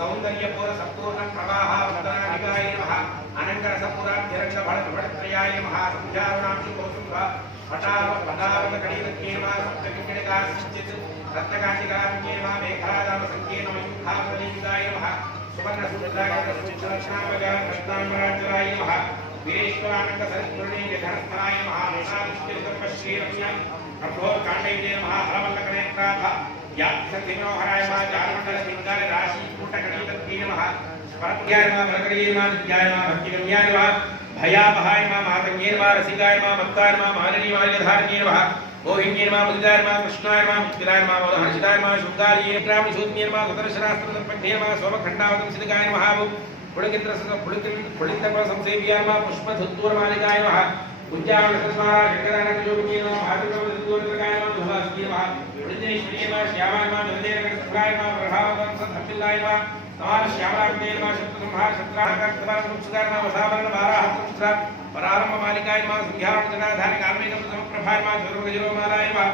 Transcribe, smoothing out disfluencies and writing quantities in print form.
सौंदर्यपूर्ण संपूर्ण प्रवाह वदनाधिकाय नमः अनंकर संपूर्णाध्यक्ष भड़त्रयाय नमः संध्यावनां शुभोसुभ पटावत कणितके नमः सप्तकिणका सिंचित रत्नकांतिकांके नमः मेघादाम संकेन युद्धावलिदाय नमः सुवर्ण सुभद्राय सुलक्षणावगा कृष्णांबराजराय नमः वीरेश्वरानंद सरस्वती विधनस्थाय नमः विशालश्रीरम्यं प्रभो कांडे नमः हरवल्लकनेत्राभ यात्सतिनोहराय नमः जालमंडल सिंगार राशि कूटकणितके नमः परमज्ञाय नमः वरकरीय नमः विद्याय नमः भक्तिगम्याय नमः भयावहाय नमः मातंगे नमः रसिकाय नमः मत्ताय नमः मालिनी माल्यधारिणे नमः मोहिन्ये नमः मुदिताय नमः कृष्णाय नमः मुक्तिदाय नमः मोदहर्षिताय नमः शुद्धालिये प्राणि शून्ये नमः सुदर्शनास्त्रदर्पण्ये नमः सोमखण्डावतं सिद्धकाय नमः पुलिन्द्र संसेव्याय नमः पुष्पधुत्तूरमालिकाय नमः कुञ्जावलसस्मारा शङ्करानन्दयोगिने नमः मातृकवधुत्तूरकाय नमः धुवास्ये नमः पुलिन्द्रेश्वर्ये नमः श्यामाय नमः नन्दनेरकटस्थलाय नमः प्रभावतं सद्धपिल्लाय नमः समार श्यामलाग्ने नमः शत्रुसंहार शत्राहकर्तवारसंस्कार नमः वसावरण वाराहसंस्कार परारंभ मालिकाय नमः संध्यावरण जनाधार कालमेकं समप्रभाय नमः ज्वरोगजरोमालाय नमः